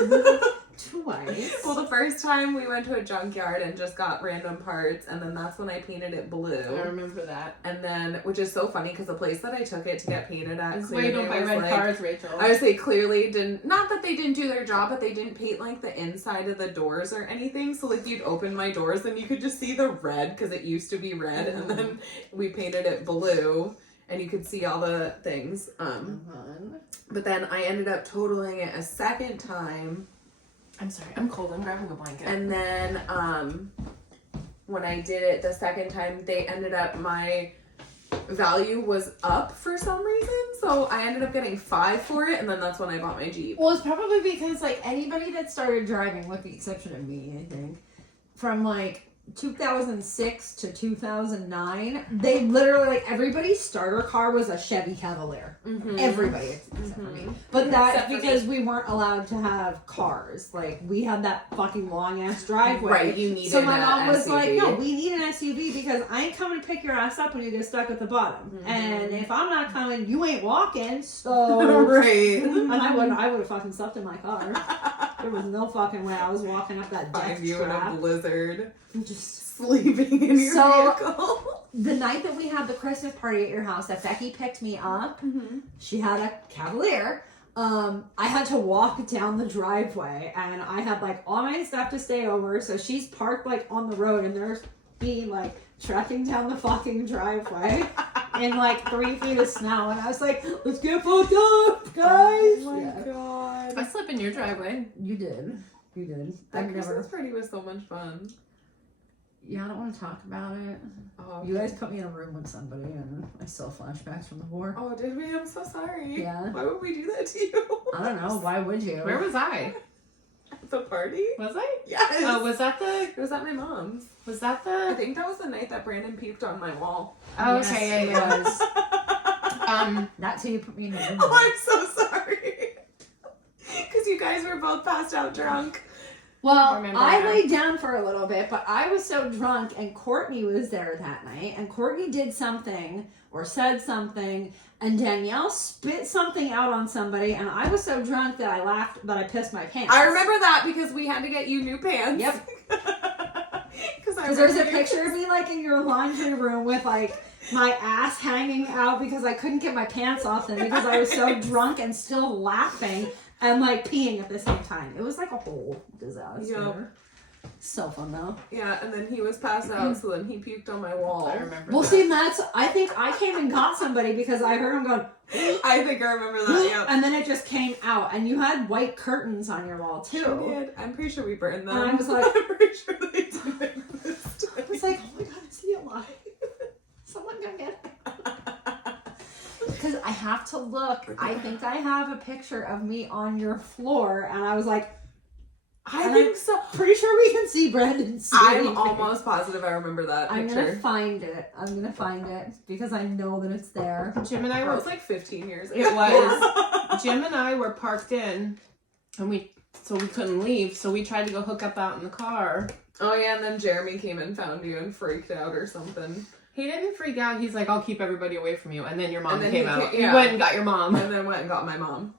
Twice. Well, the first time we went to a junkyard and just got random parts, and then that's when I painted it blue. I remember that. And then, which is so funny because the place that I took it to get painted at, That's why you don't buy red cars, Rachel. I would say clearly didn't, not that they didn't do their job, but they didn't paint like the inside of the doors or anything. So like you'd open my doors and you could just see the red because it used to be red, and then we painted it blue and you could see all the things. But then I ended up totaling it a second time. I'm sorry, I'm cold. I'm grabbing a blanket. And then when I did it the second time, they ended up, my value was up for some reason. So I ended up getting 5 for it, and then that's when I bought my Jeep. Well, it's probably because like anybody that started driving, with the exception of me, I think, from like 2006 to 2009, they literally, like, everybody's starter car was a Chevy Cavalier. Everybody except for me. But that's because we weren't allowed to have cars. Like, we had that fucking long ass driveway. Right, you needed so my mom was SUV. like, no, we need an SUV because I ain't coming to pick your ass up when you get stuck at the bottom. And if I'm not coming, you ain't walking. So Right. and I would have fucking slept in my car. There was no fucking way I was walking up that death Find you in a trap. blizzard, Just sleeping in your vehicle. the night that we had the Christmas party at your house, that Becky picked me up, she had a Cavalier. I had to walk down the driveway, and I had like all my stuff to stay over. So she's parked like on the road, and there's me like trekking down the fucking driveway in like 3 feet of snow, and I was like, "Let's get fucked up, guys!" Oh my god. I slept in your driveway. You did. That I've Christmas never. party was so much fun. Yeah, I don't want to talk about it. Oh, You guys put me in a room with somebody, and I still flashbacks from the war. Oh, did we? I'm so sorry. Yeah. Why would we do that to you? I don't know. Why would you? Where was I? At the party? Was I? Yes. Oh, was that the? It was at my mom's. Was that I the? think that was the night that Brandon puked on my wall. Oh, Yes, okay, it yeah, yeah. was. That's who you put me in the room Oh, with. I'm so sorry. Because you guys were both passed out drunk. Well, remember I that. laid down for a little bit, but I was so drunk, and Courtney was there that night, and Courtney did something or said something, and Danielle spit something out on somebody, and I was so drunk that I laughed that I pissed my pants. I remember that because we had to get you new pants. Yep. Because There's a picture of me like in your laundry room with like my ass hanging out because I couldn't get my pants off them because I was so drunk and still laughing and like peeing at the same time. It was like a whole disaster. Yep. So fun though. Yeah, and then he was passed out, so then he puked on my wall. I remember. Well, that. see, that's. I think I came and got somebody because I heard him going, I think I remember that, yeah. and then it just came out. And you had white curtains on your wall too. We did. I'm pretty sure we burned them. And I was like- I'm pretty sure they didn't exist. I was like, oh my god, is he alive? Someone go get him. Because I have to look. I think I have a picture of me on your floor, and I was like, I think so. pretty sure we can see Brandon's. I'm almost positive I remember that I'm picture. gonna find it. I'm gonna find it because I know that it's there. Jim and I That were. was like 15 years ago. It was. Jim and I were parked in, and we couldn't leave. So we tried to go hook up out in the car. Oh yeah, and then Jeremy came and found you and freaked out or something. He didn't freak out. He's like, "I'll keep everybody away from you." And then your mom And then came he out. came- yeah. You went and got your mom. And then went and got my mom.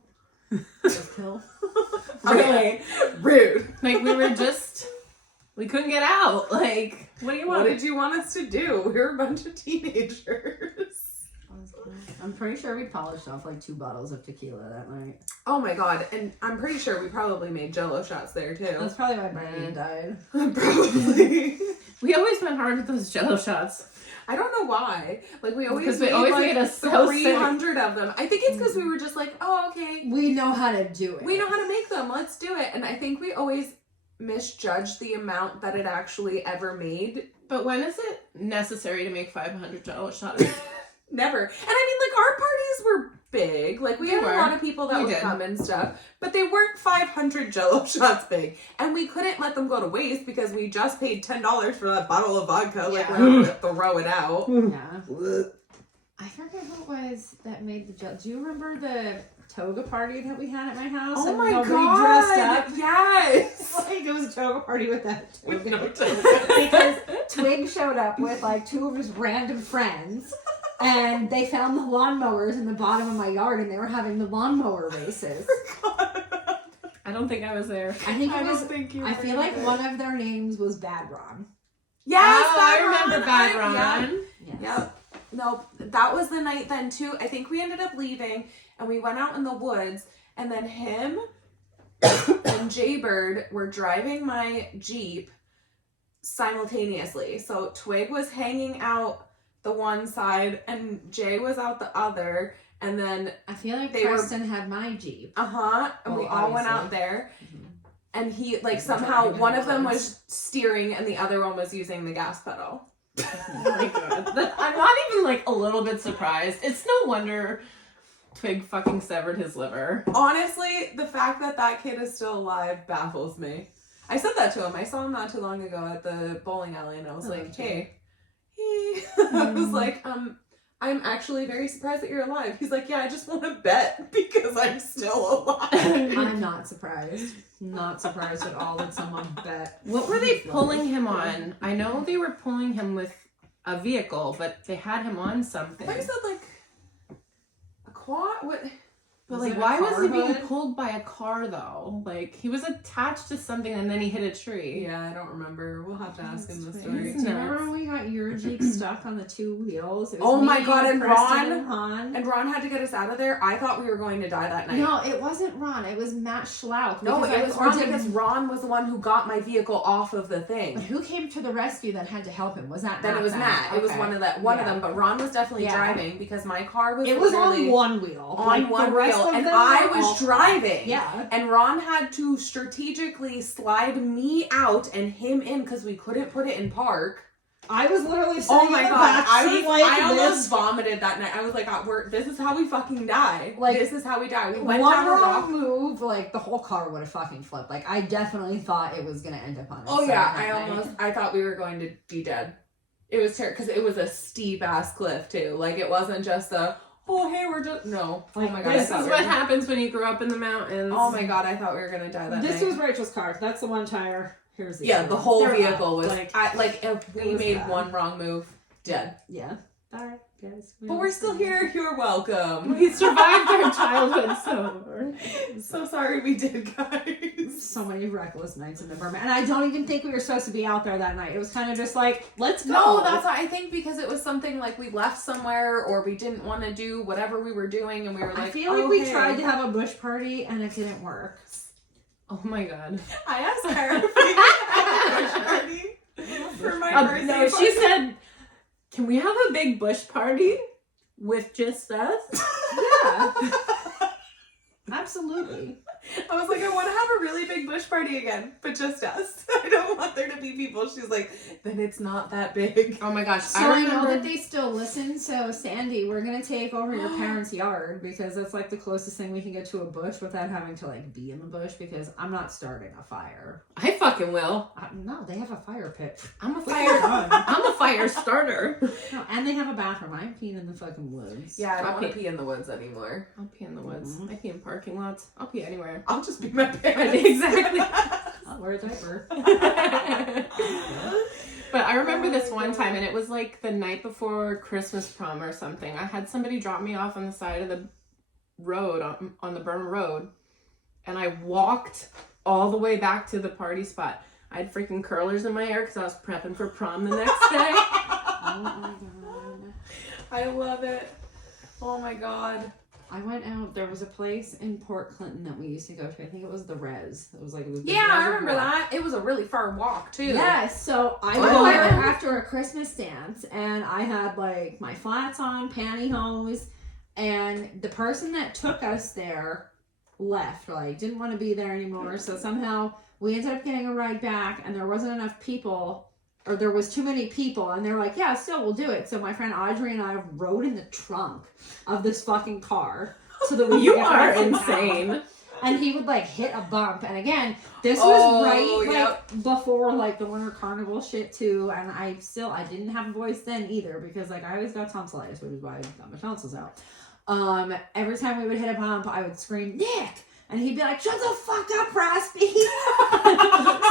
Pill. Really? Rude. Like we couldn't get out. Like, what do you What want? did you want us to do? We were a bunch of teenagers. I'm pretty sure we polished off like 2 bottles of tequila that night. Oh my god, and I'm pretty sure we probably made Jello shots there too. That's probably why Brandon died. Probably. We always went hard with those Jello shots. I don't know why. Like we always Because we made always like made us so 300 of them. I think it's because we were just like, oh okay, We know how to do it. we know how to make them. Let's do it. And I think we always misjudged the amount that it actually ever made. But when is it necessary to make 500 Jello shots? Never. And I mean, like, our parties were big. Like, we They had were. a lot of people that We would did. come and stuff. But they weren't 500 Jello shots big. And we couldn't let them go to waste because we just paid $10 for that bottle of vodka. Like, Yeah. we're not gonna throw it out. Yeah. I forget who it was that made the joke. Do you remember the toga party that we had at my house? Oh and my nobody god! dressed up? Yes! Like, it was a toga party with that toga. No toga. Because Twig showed up with like 2 of his random friends. And they found the lawnmowers in the bottom of my yard, and they were having the lawnmower races. I don't think I was there. I think I it don't was. think you I were feel like there. one of their names was Bad Ron. Yes, I remember Bad Yeah. Ron. Yes. Yep. No, that was the night then too. I think we ended up leaving and we went out in the woods, and then him and Jaybird were driving my Jeep simultaneously. So Twig was hanging out the one side and Jay was out the other, and then I feel like They were- Preston had my Jeep. and Well, we all went out obviously. there, Mhm. and he like We're somehow driving in one the of them woods. was steering and the other one was using the gas pedal. Oh my god. I'm not even like a little bit surprised. It's no wonder Twig fucking severed his liver. Honestly, the fact that that kid is still alive baffles me. I said that to him. I saw him not too long ago at the bowling alley, and I was Oh, like, okay. "Hey," I was like, I'm actually very surprised that you're alive." He's like, "Yeah, I just want to bet because I'm still alive." I'm not surprised. Not surprised at all that someone bet. What were they pulling him on? I know they were pulling him with a vehicle, but they had him on I something. thought you said like a quad. What? But Was like, it a why was car he being hood? pulled by a car though? Like, he was attached to something and then he hit a tree. Yeah, I don't remember. We'll have to ask him the That's story. crazy. Do you remember when we got your Jeep stuck on the two wheels? It was Oh my me, God, and Preston, Ron? and Han. And Ron had to get us out of there. I thought we were going to die that night. No, it wasn't Ron. It was Matt Schlauch. No, because it I was or Ron did- because Ron was the one who got my vehicle off of the But thing. who came to the rescue that had to help him? Was that Then Matt it was then? Matt. It was Okay. one of of Yeah. them, but Ron was definitely Yeah. driving because my car was It was on literally one wheel. on Like, one the rest wheel, of and them I were was all- driving. Yeah. And Ron had to strategically slide me out and him in because we couldn't put it in park. I was literally sitting Oh my in the god, back I seat was like I this. almost vomited that night. I was like, this is how we fucking die. Like, this is how we die. We went One down a wrong rock. move, like the whole car would have fucking flipped. Like I definitely thought it was gonna end up on its Oh side yeah, that night. I thought we were going to be dead. It was terrible because it was a steep ass cliff too. Like it wasn't just a hey, we're just no. Like, oh my god, this I thought This is we what were- happens when you grow up in the mountains. Oh my god, I thought we were gonna die that This night. was Rachel's car. That's the one tire. Here's the Yeah, other the ones. whole They're vehicle up, was like if we it was made bad. one wrong move, dead. yeah. All right, guys. But we're still here. You're welcome. We survived our childhood so. So sorry we did, guys. So many reckless nights in the Burma, and I don't even think we were supposed to be out there that night. It was kind of just like, let's go. No, that's I think because it was something like we left somewhere or we didn't want to do whatever we were doing, and we were like, I feel like we hey. tried to have a bush party and it didn't work. Oh my god. I asked her if we could have a bush party for my birthday. No, she said, "Can we have a big bush party with just us?" Yeah, absolutely. I was like, I want to have a really big bush party again, but just us. I don't want there to be people. She's like, then it's not that big. Oh my gosh. So I know that they still listen. So Sandy, we're gonna take over your parents' yard because that's like the closest thing we can get to a bush without having to like be in the bush. Because I'm not starting a fire. I fucking will. No, they have a fire pit. I'm a Fire. fire. I'm a fire starter. No, and they have a bathroom. I'm peeing in the fucking woods. Yeah, I don't I'll want to pee. pee in the woods anymore. I'll pee in the woods. Mhm. I pee in parking lots. I'll pee anywhere. I'll just be my parents. Exactly. I'll wear a diaper. But I remember this one time, and it was like the night before Christmas prom or something. I had somebody drop me off on the side of the road, on the Burma Road, and I walked all the way back to the party spot. I had freaking curlers in my hair because I was prepping for prom the next day. Oh my god. I love it. Oh my god. I went out. There was a place in Port Clinton that we used to go to. I think it was the Res. It was like the Yeah, I Reservoir. remember that. It was a really far walk too. Yes. So I Oh, went yeah. there after a Christmas dance, and I had like my flats on, pantyhose, and the person that took us there left. Like didn't want to be there anymore. So somehow we ended up getting a ride back, and there wasn't enough people. Or there was too many people, and they're like, yeah, still, we'll do it. So my friend Audrey and I rode in the trunk of this fucking car so that we You could get are back to town. insane. And he would like hit a bump. And again, this Oh, was right yep. like before like the Winter Carnival shit too. And I didn't have a voice then either because like I always got tonsillitis, which is why I got my tonsils out. Every time we would hit a bump, I would scream, Nick! And he'd be like, shut the fuck up, Raspy!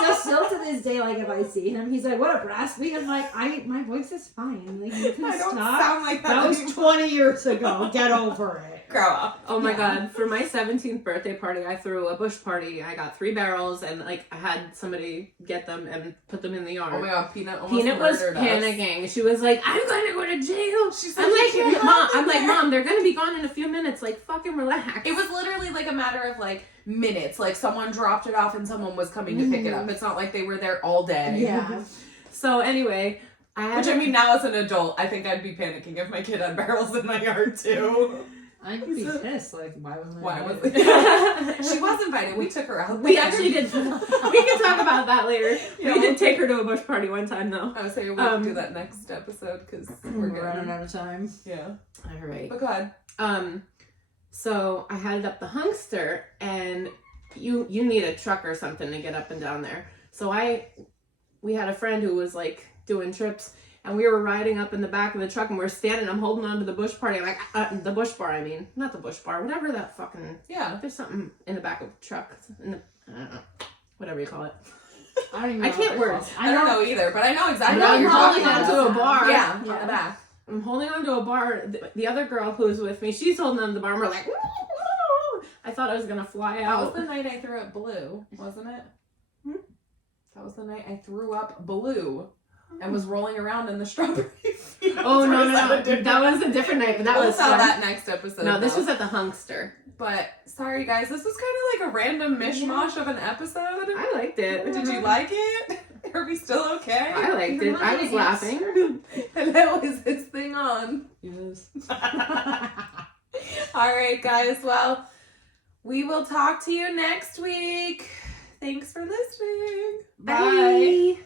So still to this day, like if I see him, he's like, "What up, raspy?" I'm like, my voice is fine. Like you can I don't stop. sound like that. That was anymore. 20 years ago. Get over it. Grow up. Oh my Yeah. god, for my 17th birthday party, I threw a bush party. I got 3 barrels and like I had somebody get them and put them in the yard. Oh my god, Peanut almost Peanut was murdered us. panicking. She was like, "I'm going to go to jail." She's I'm "You like, can't "Mom, have them I'm like, there." Mom, they're going to be gone in a few minutes. Like, fucking relax." It was literally like a matter of like minutes. Like someone dropped it off and someone was coming to pick it up. It's not like they were there all day. Yeah. So anyway, I had Which I mean, now as an adult, I think I'd be panicking if my kid had barrels in my yard too. I'd be pissed. Like, why wasn't I? Why was invited? She was invited. We took her out. we there. actually did. We can talk about that later. Yeah, We did take her to a bush party one time though. I was saying we'll do that next episode because we're We're running getting. out of time. Yeah. All right. But go ahead. So I had it up the Hunkster, and you need a truck or something to get up and down there. So we had a friend who was like doing trips, and we were riding up in the back of the truck, and we're standing. I'm holding onto the bush party, like the bush bar. I mean, not the bush bar, whatever that fucking. Yeah. There's something in the back of the truck, in the I don't know, whatever you call it. I don't even I know can't what words. they're called. I don't know either, but I know exactly I know what you're you're talking holding about. onto a bar. Yeah, on Yeah. the back. I'm holding onto a bar. The other girl who's with me, she's holding onto the bar. And we're like, I thought I was gonna fly That was out. the night I threw up blue, wasn't it? Hmm? That was the night I threw up blue and was rolling around in the strawberry fields. Oh no, Or is no, a different that was a night? different night, but that We'll was tell fun. that next episode. No, this though. was at the Hunkster. But sorry guys, this was kind of like a random mishmash of an episode. I liked it. Did you like it? Are we still okay? I liked it. I was laughing. And that was his thing on. Yes. All right, guys. Well, we will talk to you next week. Thanks for listening. Bye.